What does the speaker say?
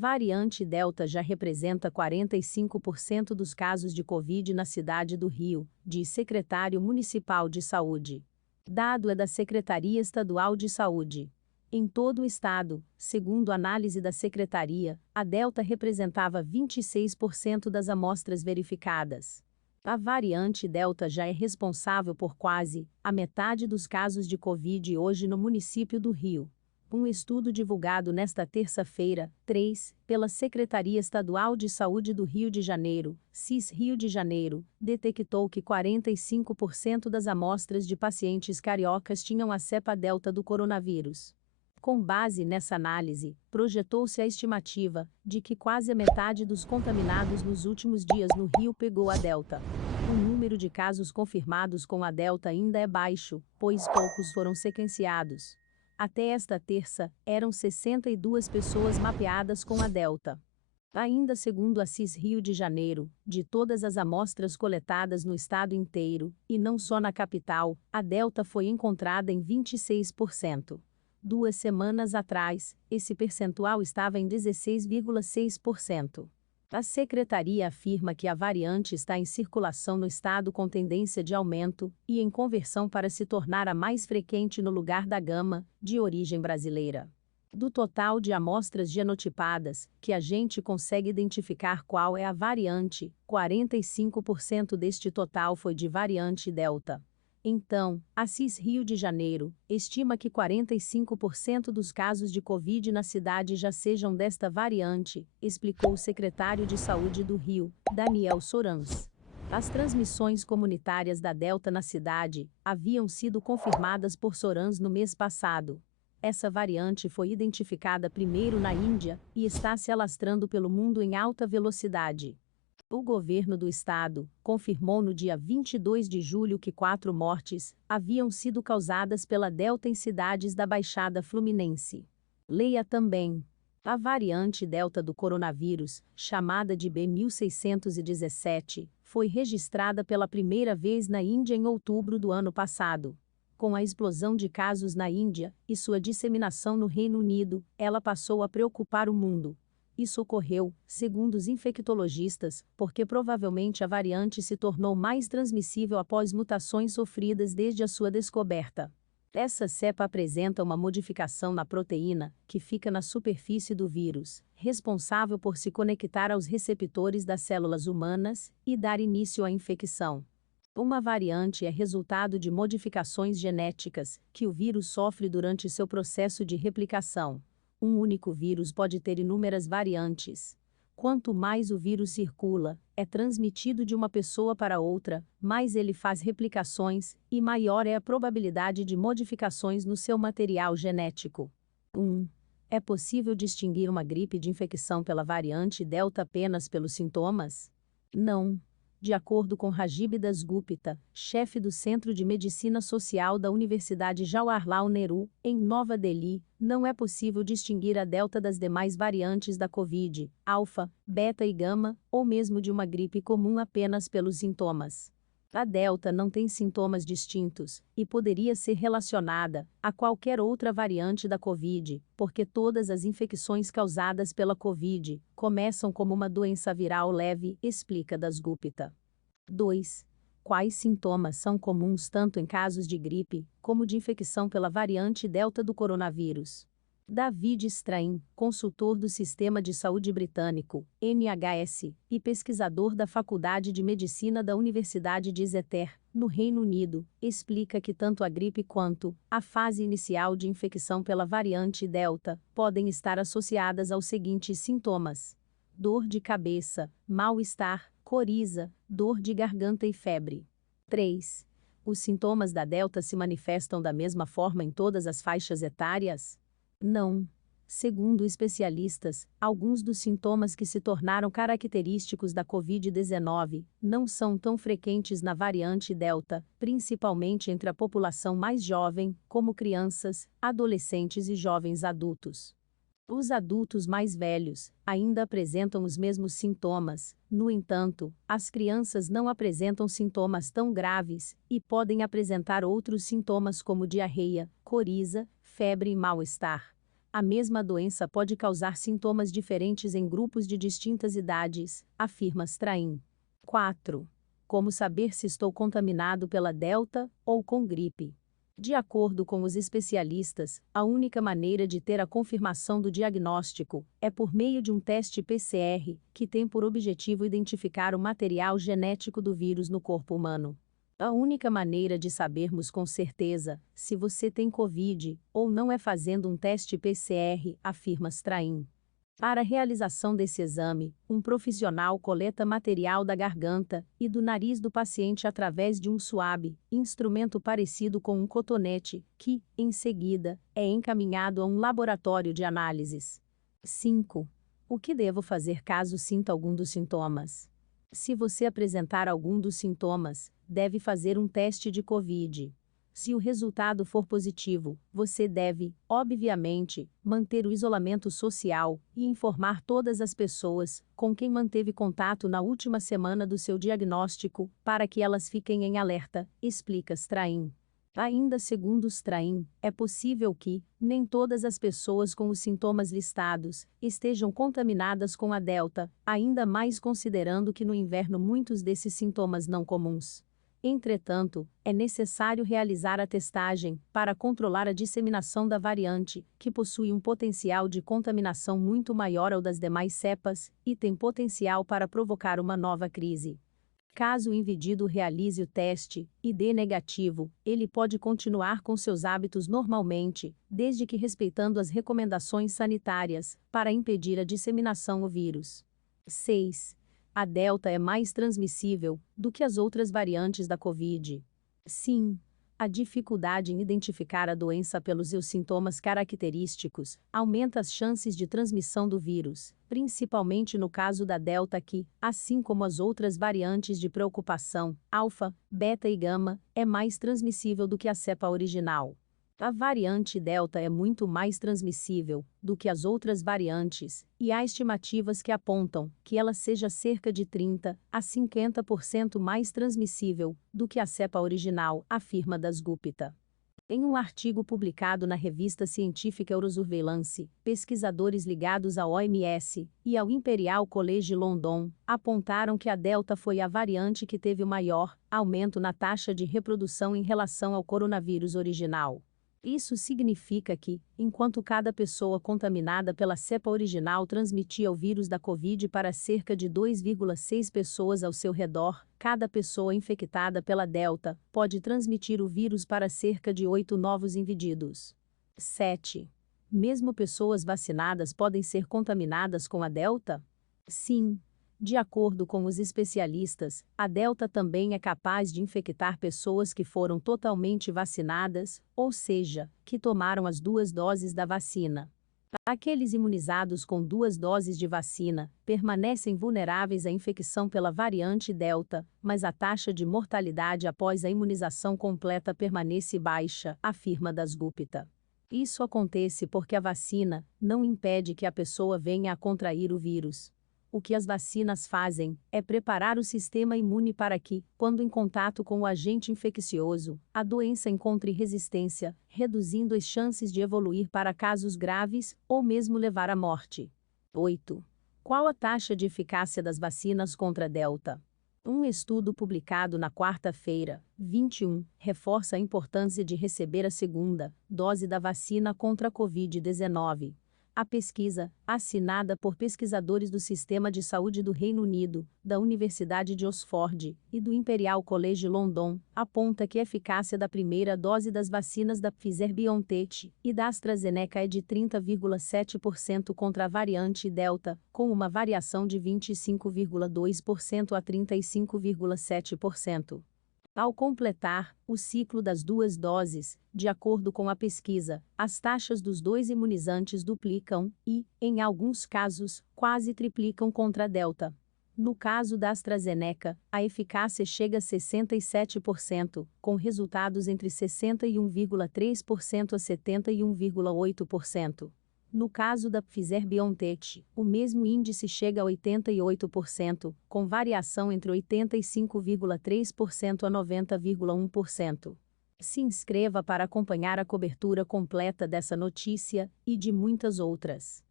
Variante Delta já representa 45% dos casos de Covid na cidade do Rio, diz secretário municipal de saúde. Dado é da Secretaria Estadual de Saúde. Em todo o estado, segundo análise da secretaria, a Delta representava 26% das amostras verificadas. A variante Delta já é responsável por quase a metade dos casos de Covid hoje no município do Rio. Um estudo divulgado nesta terça-feira, 3, pela Secretaria Estadual de Saúde do Rio de Janeiro, CIS Rio de Janeiro, detectou que 45% das amostras de pacientes cariocas tinham a cepa delta do coronavírus. Com base nessa análise, projetou-se a estimativa de que quase a metade dos contaminados nos últimos dias no Rio pegou a delta. O número de casos confirmados com a delta ainda é baixo, pois poucos foram sequenciados. Até esta terça, eram 62 pessoas mapeadas com a delta. Ainda segundo a CIS Rio de Janeiro, de todas as amostras coletadas no estado inteiro, e não só na capital, a delta foi encontrada em 26%. 2 semanas atrás, esse percentual estava em 16,6%. A secretaria afirma que a variante está em circulação no estado com tendência de aumento e em conversão para se tornar a mais frequente no lugar da gama, de origem brasileira. Do total de amostras genotipadas, que a gente consegue identificar qual é a variante, 45% deste total foi de variante Delta. Então, a CIS Rio de Janeiro estima que 45% dos casos de Covid na cidade já sejam desta variante, explicou o secretário de Saúde do Rio, Daniel Sorans. As transmissões comunitárias da Delta na cidade haviam sido confirmadas por Sorans no mês passado. Essa variante foi identificada primeiro na Índia e está se alastrando pelo mundo em alta velocidade. O governo do estado confirmou no dia 22 de julho que 4 mortes haviam sido causadas pela Delta em cidades da Baixada Fluminense. Leia também. A variante Delta do coronavírus, chamada de B1617, foi registrada pela primeira vez na Índia em outubro do ano passado. Com a explosão de casos na Índia e sua disseminação no Reino Unido, ela passou a preocupar o mundo. Isso ocorreu, segundo os infectologistas, porque provavelmente a variante se tornou mais transmissível após mutações sofridas desde a sua descoberta. Essa cepa apresenta uma modificação na proteína, que fica na superfície do vírus, responsável por se conectar aos receptores das células humanas e dar início à infecção. Uma variante é resultado de modificações genéticas que o vírus sofre durante seu processo de replicação. Um único vírus pode ter inúmeras variantes. Quanto mais o vírus circula, é transmitido de uma pessoa para outra, mais ele faz replicações, e maior é a probabilidade de modificações no seu material genético. 1. É possível distinguir uma gripe de infecção pela variante Delta apenas pelos sintomas? Não. De acordo com Rajib Dasgupta, chefe do Centro de Medicina Social da Universidade Jawaharlal Nehru, em Nova Delhi, não é possível distinguir a Delta das demais variantes da Covid, Alfa, Beta e Gama, ou mesmo de uma gripe comum apenas pelos sintomas. A Delta não tem sintomas distintos e poderia ser relacionada a qualquer outra variante da Covid, porque todas as infecções causadas pela Covid começam como uma doença viral leve, explica Dasgupta. 2. Quais sintomas são comuns tanto em casos de gripe como de infecção pela variante Delta do coronavírus? David Strain, consultor do Sistema de Saúde Britânico, NHS, e pesquisador da Faculdade de Medicina da Universidade de Exeter, no Reino Unido, explica que tanto a gripe quanto a fase inicial de infecção pela variante Delta podem estar associadas aos seguintes sintomas: dor de cabeça, mal-estar, coriza, dor de garganta e febre. 3. Os sintomas da Delta se manifestam da mesma forma em todas as faixas etárias? Não. Segundo especialistas, alguns dos sintomas que se tornaram característicos da Covid-19 não são tão frequentes na variante Delta, principalmente entre a população mais jovem, como crianças, adolescentes e jovens adultos. Os adultos mais velhos ainda apresentam os mesmos sintomas, no entanto, as crianças não apresentam sintomas tão graves e podem apresentar outros sintomas como diarreia, coriza, febre e mal-estar. a mesma doença pode causar sintomas diferentes em grupos de distintas idades, afirma Strain. 4. Como saber se estou contaminado pela Delta ou com gripe? De acordo com os especialistas, a única maneira de ter a confirmação do diagnóstico é por meio de um teste PCR, que tem por objetivo identificar o material genético do vírus no corpo humano. A única maneira de sabermos com certeza se você tem Covid ou não é fazendo um teste PCR, afirma Strain. Para a realização desse exame, um profissional coleta material da garganta e do nariz do paciente através de um suave, instrumento parecido com um cotonete, que, em seguida, é encaminhado a um laboratório de análises. 5. O que devo fazer caso sinta algum dos sintomas? Se você apresentar algum dos sintomas, deve fazer um teste de Covid. Se o resultado for positivo, você deve, obviamente, manter o isolamento social e informar todas as pessoas com quem manteve contato na última semana do seu diagnóstico, para que elas fiquem em alerta, explica Strain. Ainda segundo Strain, é possível que nem todas as pessoas com os sintomas listados estejam contaminadas com a Delta, ainda mais considerando que no inverno muitos desses sintomas não comuns. Entretanto, é necessário realizar a testagem para controlar a disseminação da variante, que possui um potencial de contaminação muito maior ao das demais cepas e tem potencial para provocar uma nova crise. Caso o indivíduo realize o teste e dê negativo, ele pode continuar com seus hábitos normalmente, desde que respeitando as recomendações sanitárias, para impedir a disseminação do vírus. 6. A Delta é mais transmissível do que as outras variantes da Covid. Sim. A dificuldade em identificar a doença pelos seus sintomas característicos aumenta as chances de transmissão do vírus, principalmente no caso da Delta que, assim como as outras variantes de preocupação, alfa, beta e gama, é mais transmissível do que a cepa original. A variante Delta é muito mais transmissível do que as outras variantes, e há estimativas que apontam que ela seja cerca de 30 a 50% mais transmissível do que a cepa original, afirma Dasgupta. Em um artigo publicado na revista científica Eurosurveillance, pesquisadores ligados à OMS e ao Imperial College London apontaram que a Delta foi a variante que teve o maior aumento na taxa de reprodução em relação ao coronavírus original. Isso significa que, enquanto cada pessoa contaminada pela cepa original transmitia o vírus da Covid para cerca de 2,6 pessoas ao seu redor, cada pessoa infectada pela Delta pode transmitir o vírus para cerca de 8 novos indivíduos. 7. Mesmo pessoas vacinadas podem ser contaminadas com a Delta? Sim. De acordo com os especialistas, a Delta também é capaz de infectar pessoas que foram totalmente vacinadas, ou seja, que tomaram as 2 doses da vacina. Aqueles imunizados com 2 doses de vacina permanecem vulneráveis à infecção pela variante Delta, mas a taxa de mortalidade após a imunização completa permanece baixa, afirma Dasgupta. Isso acontece porque a vacina não impede que a pessoa venha a contrair o vírus. O que as vacinas fazem é preparar o sistema imune para que, quando em contato com o agente infeccioso, a doença encontre resistência, reduzindo as chances de evoluir para casos graves ou mesmo levar à morte. 8. Qual a taxa de eficácia das vacinas contra a Delta? Um estudo publicado na quarta-feira, 21, reforça a importância de receber a segunda dose da vacina contra a Covid-19. A pesquisa, assinada por pesquisadores do Sistema de Saúde do Reino Unido, da Universidade de Oxford e do Imperial College London, aponta que a eficácia da primeira dose das vacinas da Pfizer-BioNTech e da AstraZeneca é de 30,7% contra a variante Delta, com uma variação de 25,2% a 35,7%. Ao completar o ciclo das 2 doses, de acordo com a pesquisa, as taxas dos 2 imunizantes duplicam e, em alguns casos, quase triplicam contra a Delta. No caso da AstraZeneca, a eficácia chega a 67%, com resultados entre 61,3% a 71,8%. No caso da Pfizer-BioNTech, o mesmo índice chega a 88%, com variação entre 85,3% a 90,1%. Se inscreva para acompanhar a cobertura completa dessa notícia e de muitas outras.